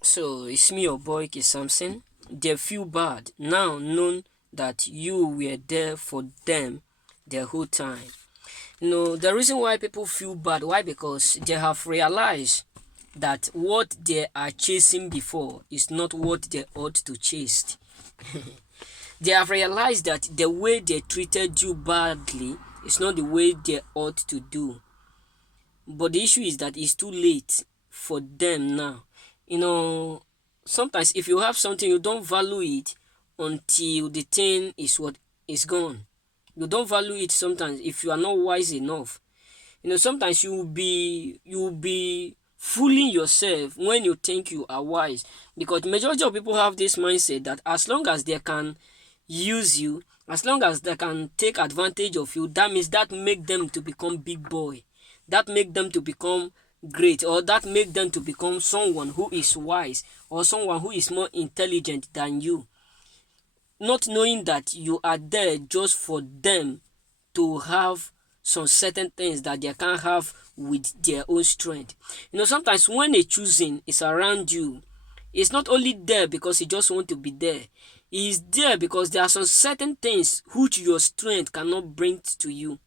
So it's me, your boy K Samson. They feel bad now, known that you were there for them the whole time. The reason why people feel bad, why? Because they have realized that what they are chasing before is not what they ought to chase. They have realized that the way they treated you badly is not the way they ought to do. But the issue is that it's too late for them now. You know, Sometimes if you have something, you don't value it until the thing is what is gone. You don't value it sometimes if you are not wise enough. Sometimes you will be fooling yourself when you think you are wise, because the majority of people have this mindset that as long as they can use you, as long as they can take advantage of you, that means that make them to become big boy, that make them to become great, or that make them to become someone who is wise or someone who is more intelligent than you, not knowing that you are there just for them to have some certain things that they can't have with their own strength. Sometimes when a choosing is around you, it's not only there because he just want to be there. He is there because there are some certain things which your strength cannot bring to you.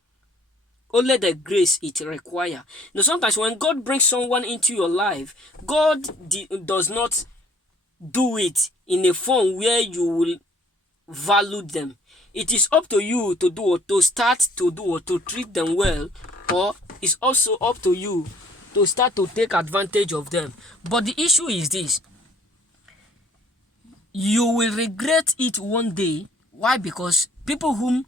Only the grace it require. Sometimes when God brings someone into your life, God does not do it in a form where you will value them. It is up to you to do or to start to do or to treat them well, or it's also up to you to start to take advantage of them. But the issue is this: you will regret it one day. Why? Because people whom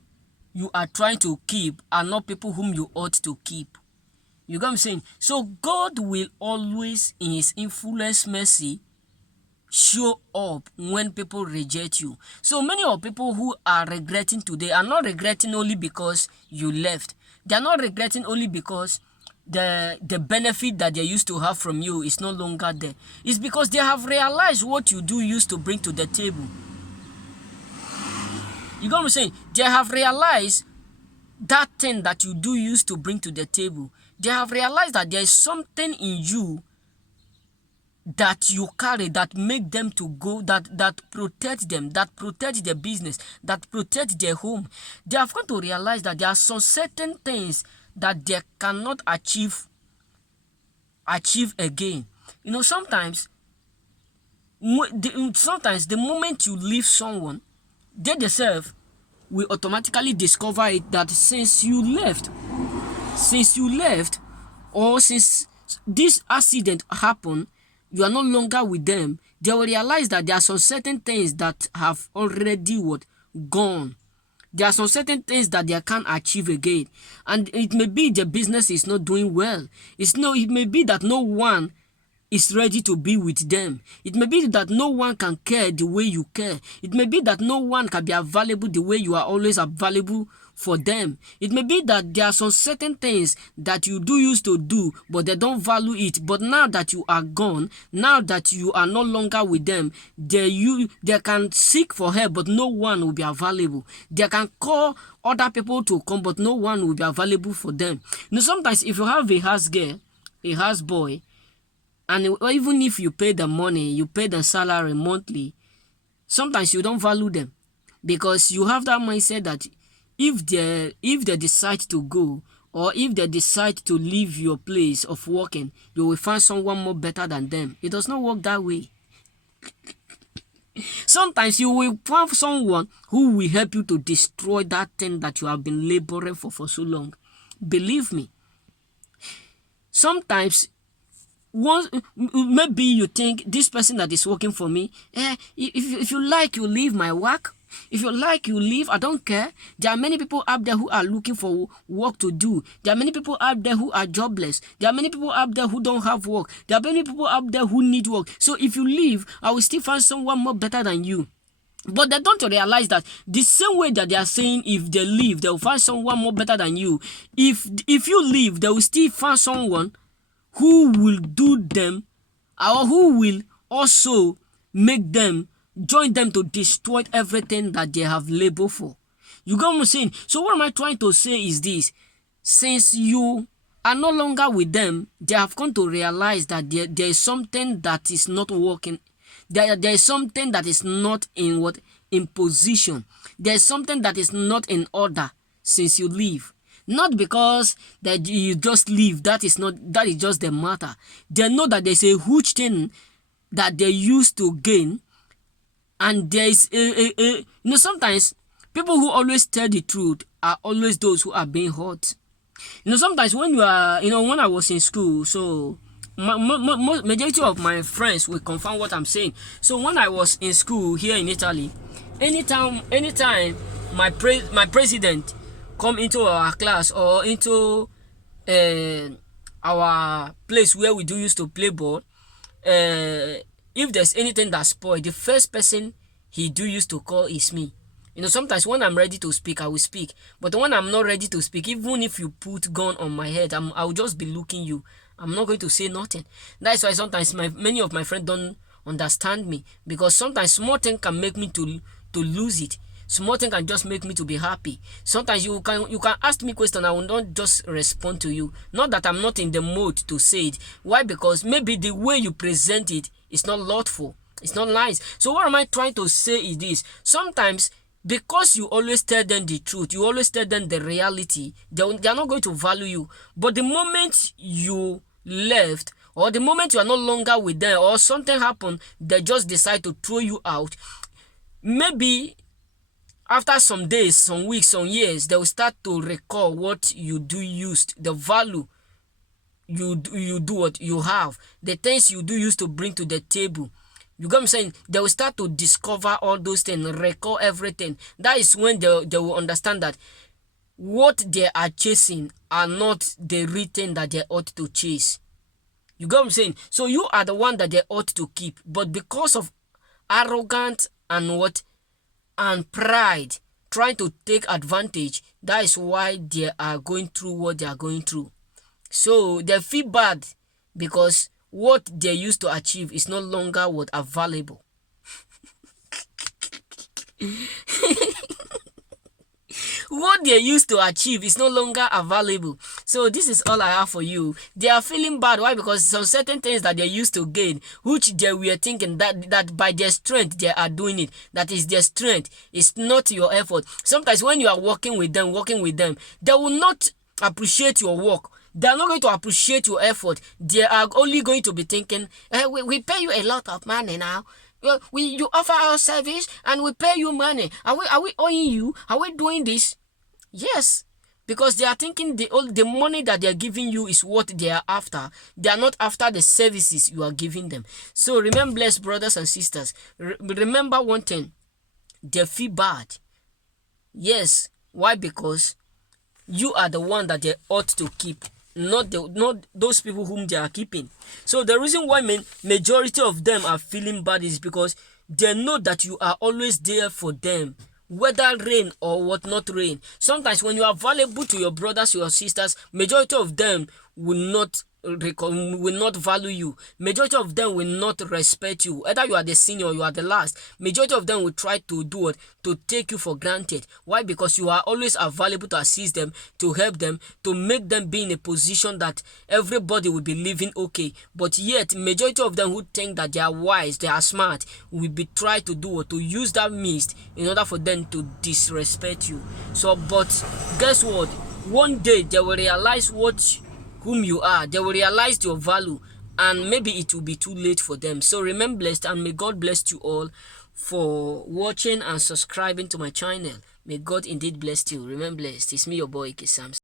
you are trying to keep are not people whom you ought to keep. You get what I'm saying? So God will always, in his influence mercy, show up when people reject you. So many of people who are regretting today are not regretting only because you left. They are not regretting only because the benefit that they used to have from you is no longer there. It's because they have realized what you do used to bring to the table. You got what I'm saying? They have realized that thing that you do used to bring to the table. They have realized that there is something in you that you carry that make them to go, that protect them, that protect their business, that protect their home. They have come to realize that there are some certain things that they cannot achieve again. Sometimes the moment you leave someone, they themselves will automatically discover it, that since you left, or since this accident happened, you are no longer with them. They will realize that there are some certain things that have already gone. There are some certain things that they can't achieve again. And it may be the business is not doing well. It may be that no one is ready to be with them. It may be that no one can care the way you care. It may be that no one can be available the way you are always available for them. It may be that there are some certain things that you do used to do, but they don't value it. But now that you are gone, now that you are no longer with them, they can seek for help, but no one will be available. They can call other people to come, but no one will be available for them. Sometimes if you have a house girl, a house boy, and even if you pay the money, you pay the salary monthly, sometimes you don't value them, because you have that mindset that if they decide to go, or if they decide to leave your place of working, you will find someone more better than them. It does not work that way. Sometimes you will find someone who will help you to destroy that thing that you have been laboring for so long. Believe me. Sometimes maybe you think this person that is working for me, if you like, you leave my work. If you like, you leave. I don't care. There are many people out there who are looking for work to do. There are many people out there who are jobless. There are many people out there who don't have work. There are many people out there who need work. So if you leave, I will still find someone more better than you. But they don't realize that the same way that they are saying if they leave, they will find someone more better than you. If you leave, they will still find someone who will do them, or who will also make them join them to destroy everything that they have labored for. You get what I'm saying? So what am I trying to say is this: since you are no longer with them, they have come to realize that there is something that is not working. There is something that is not in position. There is something that is not in order since you leave. Not because that you just leave. That is just the matter. They know that there's a huge thing that they used to gain, and there is sometimes people who always tell the truth are always those who are being hurt. Sometimes when you are, when I was in school, so majority of my friends will confirm what I'm saying. So when I was in school here in Italy, anytime my president come into our class or into our place where we used to play ball, if there's anything that spoiled, the first person he used to call is me. Sometimes when I'm ready to speak, I will speak. But when I'm not ready to speak, even if you put gun on my head, I'll just be looking you. I'm not going to say nothing. That's why sometimes many of my friends don't understand me, because sometimes small thing can make me to lose it. Small thing can just make me to be happy. Sometimes you can ask me question, I will not just respond to you. Not that I'm not in the mood to say it. Why? Because maybe the way you present it is not lawful. It's not nice. So what am I trying to say is this: sometimes, because you always tell them the truth, you always tell them the reality, they are not going to value you. But the moment you left, or the moment you are no longer with them, or something happened, they just decide to throw you out. Maybe after some days, some weeks, some years, they will start to recall what you used, the value you do what you have, the things you used to bring to the table. You get what I'm saying? They will start to discover all those things, recall everything. That is when they will understand that what they are chasing are not the written that they ought to chase. You get what I'm saying? So you are the one that they ought to keep. But because of arrogance and pride, trying to take advantage, that is why they are going through what they are going through. So they feel bad because what they used to achieve is no longer available. What they used to achieve is no longer available. So this is all I have for you. They are feeling bad. Why? Because some certain things that they used to gain, which they were thinking that by their strength they are doing it. That is their strength. It's not your effort. Sometimes when you are working with them, they will not appreciate your work. They are not going to appreciate your effort. They are only going to be thinking, we pay you a lot of money now. You offer our service and we pay you money. Are we owing you? Are we doing this? Yes, because they are thinking the money that they are giving you is what they are after. They are not after the services you are giving them. So remember, blessed brothers and sisters, remember one thing: they feel bad. Yes, why? Because you are the one that they ought to keep, not those people whom they are keeping. So the reason why majority of them are feeling bad is because they know that you are always there for them, whether rain or what not rain. Sometimes when you are valuable to your brothers, your sisters, majority of them will not value you. Majority of them will not respect you. Either you are the senior or you are the last. Majority of them will try to do what? To take you for granted. Why? Because you are always available to assist them, to help them, to make them be in a position that everybody will be living okay. But yet, majority of them who think that they are wise, they are smart, will be try to do what? To use that means in order for them to disrespect you. So, but guess what? One day they will realize whom you are. They will realize your value, and maybe it will be too late for them. So remain blessed, and may God bless you all for watching and subscribing to my channel. May God indeed bless you. Remain blessed. It's me, your boy Ike Samson.